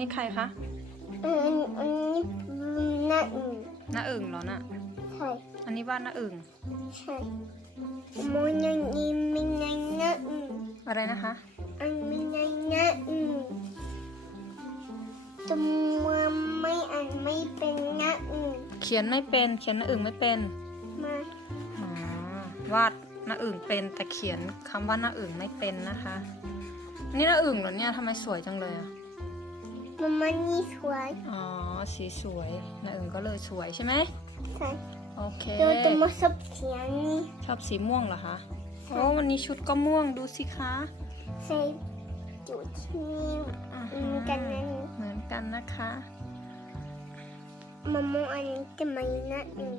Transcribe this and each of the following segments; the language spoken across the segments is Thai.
นี้ใครคะอันอันนี้หน้าอื่นน้าอึ่งเหรอน่ะ ใช่ อันนี้บ้านน้าอึ่งใช่มองอย่างนี้ไม่ไงหน้าอื่นอะไรนะคะ อันไม่ไงหน้าอื่นตัวไม่อันไม่เป็นหน้าอื่นเขียนไม่เป็น เขียนน้าอึ่งไม่เป็นมาอ๋อวาดน้าอึ่งเป็นแต่เขียนคำว่าน้าอึ่งไม่เป็นนะคะ นี่น้าอึ่งเหรอเนี่ยทำไมสวยจังเลยอะ มามานี่สวยอ๋อ สีสวยน้าอึ่งก็เลยสวยใช่ไหมใช่โอเคตัวตัวมาชอบเขียนนี่ชอบสีม่วงเหรอคะโอ้วันนี้ชุดก็ม่วงดูสิคะใส่จุดที่นี่อ่าเหมือนกันนะนี่เหมือนกันนะคะมามองอันนี้จะไม่หน้าอื่น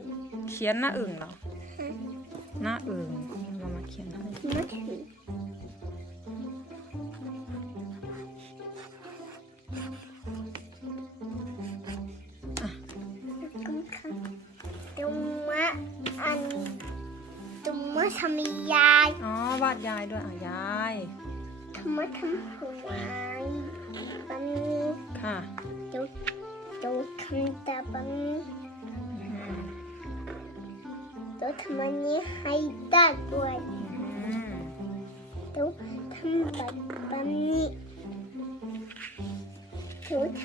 เขียนหน้าอึ่งเหรอฮะหน้าอึ่งเรามาเขียนให้มาถืออ่ ทำยายอ๋อวาดยายด้วยอะยายทำมาทำหัวบันนี้ค่ะเดี๋ยวเดี๋ยวทำตาบันนี้อืมเดี๋ยวทำอันนี้ให้ได้ด้วยอืมเดี๋ยวทำแบบบันนี้เดี๋ยวท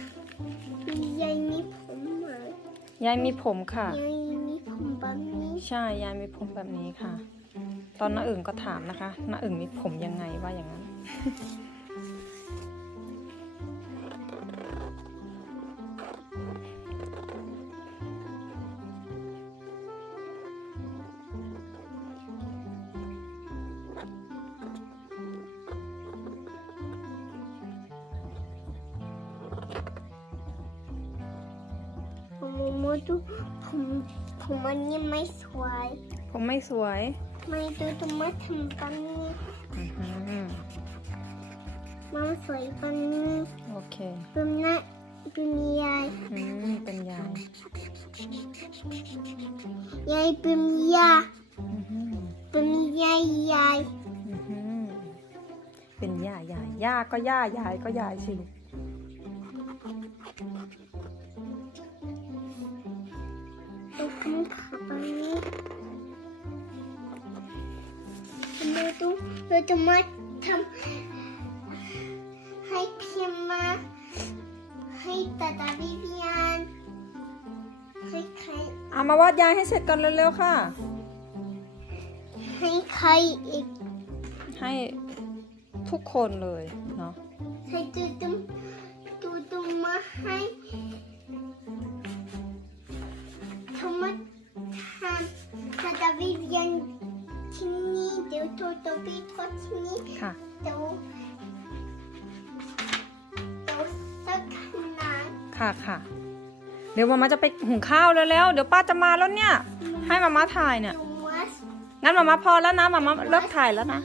ำยายมีผมไหมยายมีผมค่ะยายมีผมแบบนี้ใช่ยายมีผมแบบนี้ค่ะ ตอนน้าอึ่งก็ถามนะคะน้าอึ่งมีผมยังไงว่าอย่างนั้น ผมโมดูผมผมอันนี้ไม่สวย ผมไม่สวย ไม่ดูตัวมาทำแบบนี้อือหือมาสวยแบบนี้โอเคเป็นหน้าเป็นยายอืมเป็นยายยายเป็นยาอือหือเป็นยายยายอือหือเป็นย่ายายย่าก็ย่ายายก็ยายสิลูก เราจะมาทำให้เพียมมาให้ตาตาวิญญาณให้ใครเอามาวาดยายให้เสร็จก่อนเร็วๆค่ะ ให้ใครอีกให้ทุกคนเลยเนาะให้ดูดูดูดูมาให้ ค่ะค่ะ เดี๋ยวมาม่าจะไปหุงข้าวแล้วแล้วเดี๋ยวป้าจะมาแล้วเนี่ย ให้มาม่าถ่ายเนี่ย งั้นมาม่าพอแล้วนะมาม่าเลิกถ่ายแล้วนะ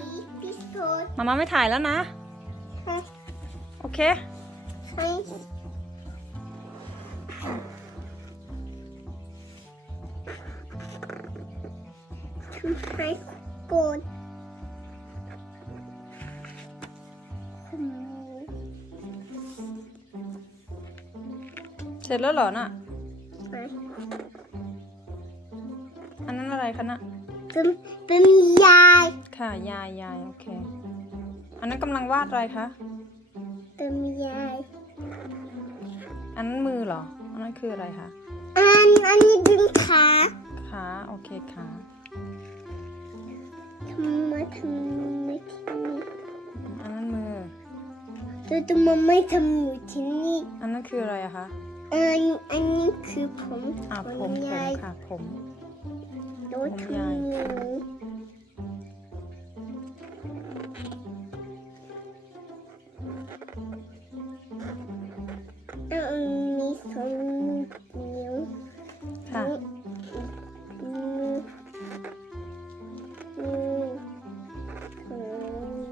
มาม่าไม่ถ่ายแล้วนะ โอเคให้ สร็จแล้วเหรอน่ะไปอันนั้นอะไรคะน่ะเป็นเป็นยาย ค่ะยายยายโอเค อันนั้นกำลังวาดอะไรคะเป็นยาย อันนั้นมือเหรอ อันนั้นคืออะไรคะ อันอันนี้เป็นขาขาโอเคขาทำมาทำไม่ที่นี่อันนั้นมือตัวตัวมันไม่ทำอยู่ที่นี่ อันนั้นคืออะไรอะคะ อันอันนี้คือผมอ่าขผอมงผมยายค่ะผมโดยผมทำยายมืออันนี้สองนิ้วค่ะมือมือสอง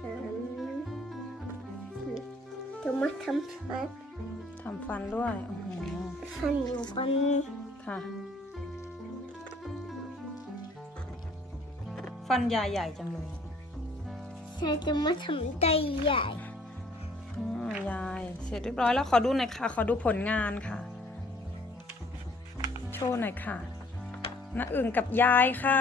สามสี่จะมาทำฟันทำ ฟันด้วยโอ้โหฟันอยู่บนนี้ค่ะ ฟันยายใหญ่จังเลยใช่จะมาทำได้ใหญ่อ๋อยาย เสร็จเรียบร้อยแล้วขอดูหน่อยค่ะ ขอดูผลงานค่ะ โชว์หน่อยค่ะน้าอึ่งกับยายค่ะ